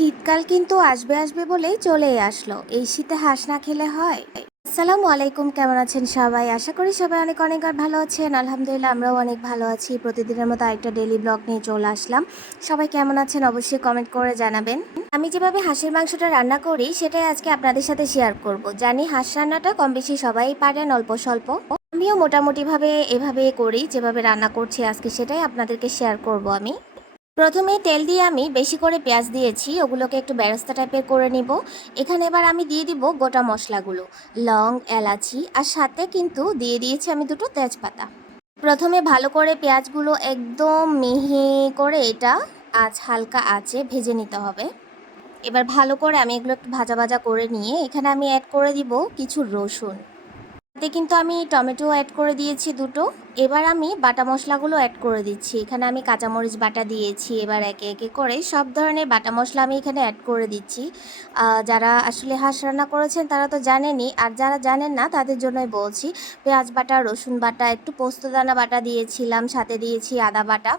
শীতকাল কিন্তু আসবে আসবে বলেই চলেই আসলো। এই শীতে হাঁস না খেলে হয়? আসসালামু আলাইকুম, কেমন আছেন সবাই? আশা করি সবাই অনেক অনেক আর ভালো আছেন। আলহামদুলিল্লাহ আমরাও অনেক ভালো আছি। প্রতিদিনের মতো আরেকটা ডেইলি ব্লগ নিয়ে চলে আসলাম। সবাই কেমন আছেন অবশ্যই কমেন্ট করে জানাবেন। আমি যেভাবে হাঁসের মাংসটা রান্না করি সেটাই আজকে আপনাদের সাথে শেয়ার করব। জানি হাঁস রান্নাটা কম বেশি সবাই পারেন অল্প স্বল্প। আমিও মোটামুটিভাবে এভাবে করি, যেভাবে রান্না করছি আজকে সেটাই আপনাদেরকে শেয়ার করব আমি। প্রথমে তেল দিয়ে আমি বেশি করে পেঁয়াজ দিয়েছি, ওগুলোকে একটু বেরেস্তা টাইপের করে নিব। এখানে এবার আমি দিয়ে দিব গোটা মশলাগুলো, লং, এলাচি, আর সাথে কিন্তু দিয়ে দিয়েছি আমি দুটো তেজপাতা। প্রথমে ভালো করে পেঁয়াজগুলো একদম মিহি করে এটা হালকা আঁচে ভেজে নিতে হবে। এবার ভালো করে আমি এগুলো একটু ভাজা ভাজা করে নিয়ে এখানে আমি অ্যাড করে দিব কিছু রসুন। এতে কিন্তু আমি টমেটো অ্যাড করে দিয়েছি দুটো। এবার আমি বাটা মশলাগুলো অ্যাড করে দিচ্ছি। এখানে আমি কাঁচামরিচ বাটা দিয়েছি। এবার একে একে করে সব ধরনের বাটা মশলা আমি এখানে অ্যাড করে দিচ্ছি। যারা আসলে হাঁস রান্না করেছেন তারা তো জানেনই, আর যারা জানেন না তাদের জন্যই বলছি। পেঁয়াজ বাটা, রসুন বাটা, একটু পোস্তদানা বাটা দিয়েছিলাম, সাথে দিয়েছি আদা বাটা।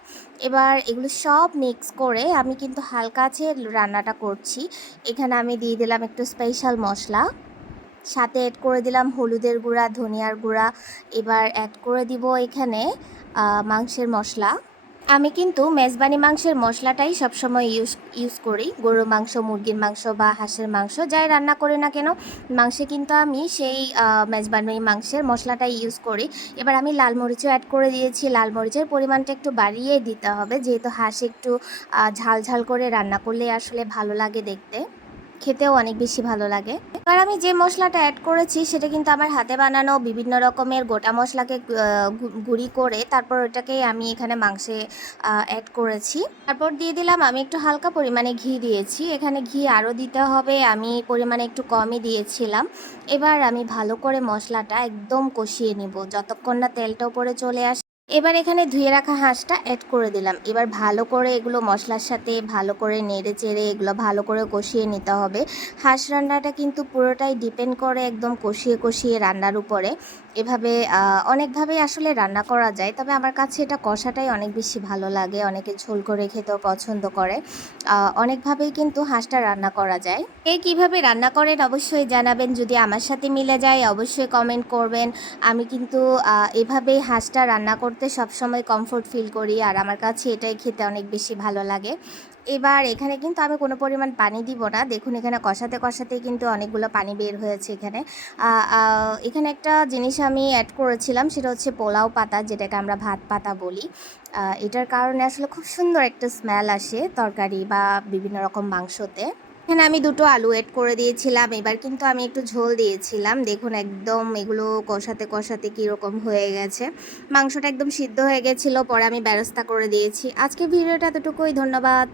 এবার এগুলো সব মিক্স করে আমি কিন্তু হালকা আছে রান্নাটা করছি। এখানে আমি দিয়ে দিলাম একটু স্পেশাল মশলা, সাথে অ্যাড করে দিলাম হলুদের গুঁড়া, ধনিয়ার গুঁড়া। এবার অ্যাড করে দিব এখানে মাংসের মশলা। আমি কিন্তু মেজবানি মাংসের মশলাটাই সবসময় ইউজ করি। গরুর মাংস, মুরগির মাংস বা হাঁসের মাংস যাই রান্না করি না কেন, মাংসে কিন্তু আমি সেই মেজবানি মাংসের মশলাটাই ইউজ করি। এবার আমি লাল মরিচও অ্যাড করে দিয়েছি। লাল মরিচের পরিমাণটা একটু বাড়িয়ে দিতে হবে, যেহেতু হাঁস একটু ঝাল ঝাল করে রান্না করলে আসলে ভালো লাগে দেখতে, খেতেও অনেক বেশি ভালো লাগে। এবার আমি যে মশলাটা অ্যাড করেছি সেটা কিন্তু আমার হাতে বানানো বিভিন্ন রকমের গোটা মশলাকে গুঁড়ি করে তারপর ওটাকে আমি এখানে মাংসে অ্যাড করেছি। তারপর দিয়ে দিলাম আমি একটু হালকা পরিমাণে ঘি দিয়েছি। এখানে ঘি আরও দিতে হবে, আমি পরিমাণে একটু কমই দিয়েছিলাম। এবার আমি ভালো করে মশলাটা একদম কষিয়ে নিব যতক্ষণ না তেলটা উপরে চলে আসে। এবার এখানে ধুয়ে রাখা হাঁসটা অ্যাড করে দিলাম। এবার ভালো করে এগুলো মশলার সাথে ভালো করে নেড়ে চেড়ে এগুলো ভালো করে কষিয়ে নিতে হবে। হাঁস রান্নাটা কিন্তু পুরোটাই ডিপেন্ড করে একদম কষিয়ে কষিয়ে রান্নার উপরে। এভাবে অনেকভাবেই আসলে রান্না করা যায়, তবে আমার কাছে এটা কষাটাই অনেক বেশি ভালো লাগে। অনেকে ঝোল করে খেতেও পছন্দ করে। অনেকভাবেই কিন্তু হাঁসটা রান্না করা যায়। কীভাবে রান্না করেন অবশ্যই জানাবেন, যদি আমার সাথে মিলে যায় অবশ্যই কমেন্ট করবেন। আমি কিন্তু এভাবেই হাঁসটা রান্না করতে সবসময় কমফোর্ট ফিল করি, আর আমার কাছে এটাই খেতে অনেক বেশি ভালো লাগে। এবার এখানে কিন্তু আমি কোনো পরিমাণ পানি দিব না। দেখুন এখানে কষাতে কষাতেই কিন্তু অনেকগুলো পানি বের হয়েছে এখানে। এখানে একটা জিনিস আমি অ্যাড করেছিলাম, সেটা হচ্ছে পোলাও পাতা, যেটাকে আমরা ভাত পাতা বলি। এটার কারণে আসলে খুব সুন্দর একটা স্মেল আসে তরকারি বা বিভিন্ন রকম মাংসতে। এখানে আমি দুটো আলু অ্যাড করে দিয়েছিলাম। এবার কিন্তু আমি একটু ঝোল দিয়েছিলাম। দেখুন একদম এগুলো কষাতে কষাতে কীরকম হয়ে গেছে। মাংসটা একদম সিদ্ধ হয়ে গেছিলো, পরে আমি বেরেস্তা করে দিয়েছি। আজকে ভিডিওটা এতটুকুই, ধন্যবাদ।